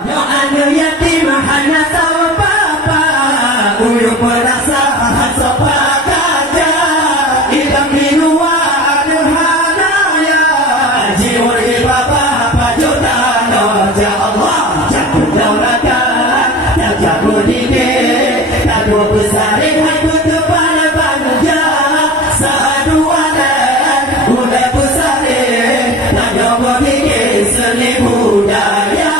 Yo anu yatim hanya tahu papa, uyuk merasa sopa kaja, idam minua anu hanaya, jiwa di papa pajuta no ja Allah, jago daulakan, jago dike, jago besar hai betul pada banja, saduana udah besar, jago dike seni budaya.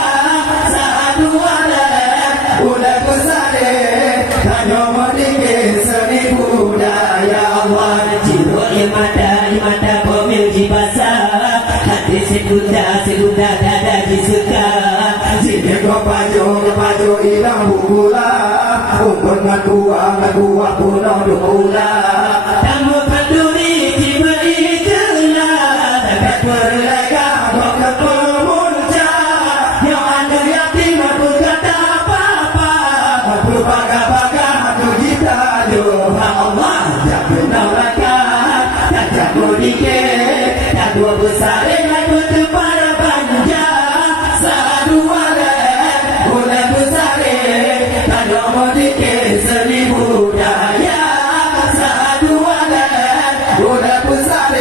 Mata pemil di basah, hati segunda dada disuka. Sini kau pajo hilang bukula, umur ngakua pulau dukula. Kamu peduli diberi jelas, dekat berlega bukan pemunca. Yang anda yatim aku kata apa-apa, aku baga-baga aku kita doa Allah jangan naurakan. Jago dike, jago besar aku kepada banja, saduana udah besar, jago dike seni budaya, saduana udah besar,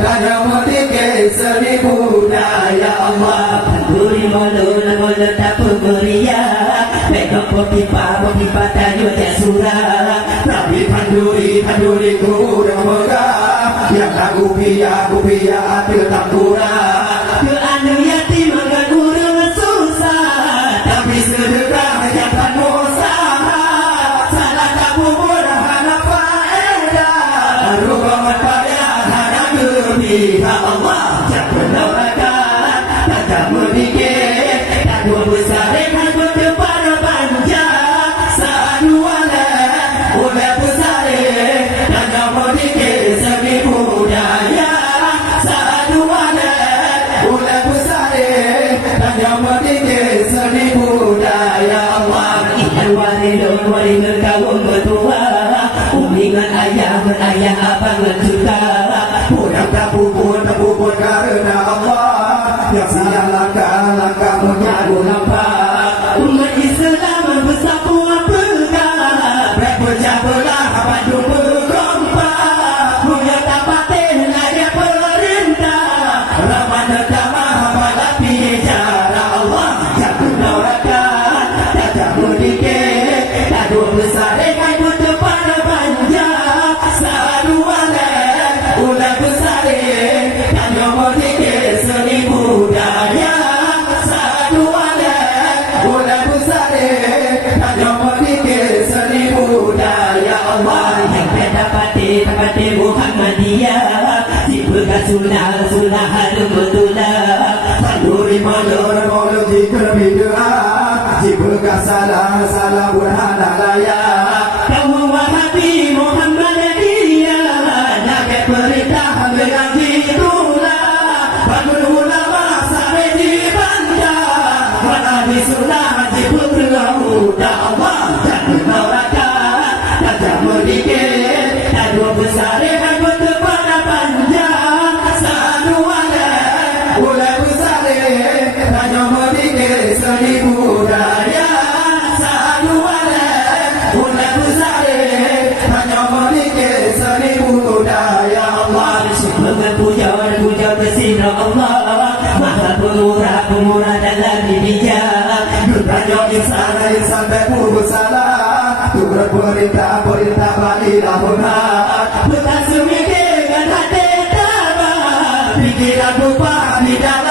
jago dike seni budaya Allah. Panduri mula tak pemeria, mereka pipa tayo jasura, tapi panduri ku dah megah. Yang aku pia tetap kurang. Ke anu yatim enggak kurang susah, tapi sedekah yang tak usaha. Salah tak murah hana faedah, ruang payah hana gembira Allah. Jangan naurakan, tak berdikit, tak dua besar dengan kepada banja. Saduana udah besar, tak berdikit seni budaya. Saduana udah besar, tak berdikit seni budaya Allah. Ikan waridun kawung bertua, umingan ayah abang juga. Pulang tak puput karena Allah, yang siang langkah menyadu nampak. Umat Islam bersatu pegang, berpecah belah padu berkompak. Punya tapatin ayat perintah, ramah negamah pada bicara Allah. Jangan naurakan, tak berdikit, tak dua besar dengan betul pada banja. Saduana udah besar, tak berdikit seni budaya. Saduana udah besar, tak berdikit seni budaya Allah. Yang dapati Muhammadiyah, jika sunnah harum betulah. Panduri maulud jika bid'ah, jika salah burhana layak. Kamu wahabi Muhammadiyah, nak perintah dengan itulah. Bangun ulama sampai di bandar, wahabi sunnah jika berlahudah Allah. Jangan naurakan, tak berdikit, tak dua besar aku kepada banja. Saduana udah besar, tak berdikit seni budaya. Saduana udah besar, tak berdikit seni budaya Allah. Dengan puja kesinah Allah, maha pemurah dalam bijak. Bertanya insan berbuat salah, tu berperintah balilah hormat. Bukan semikir dengan hati tabah, pikiran lupa di dalam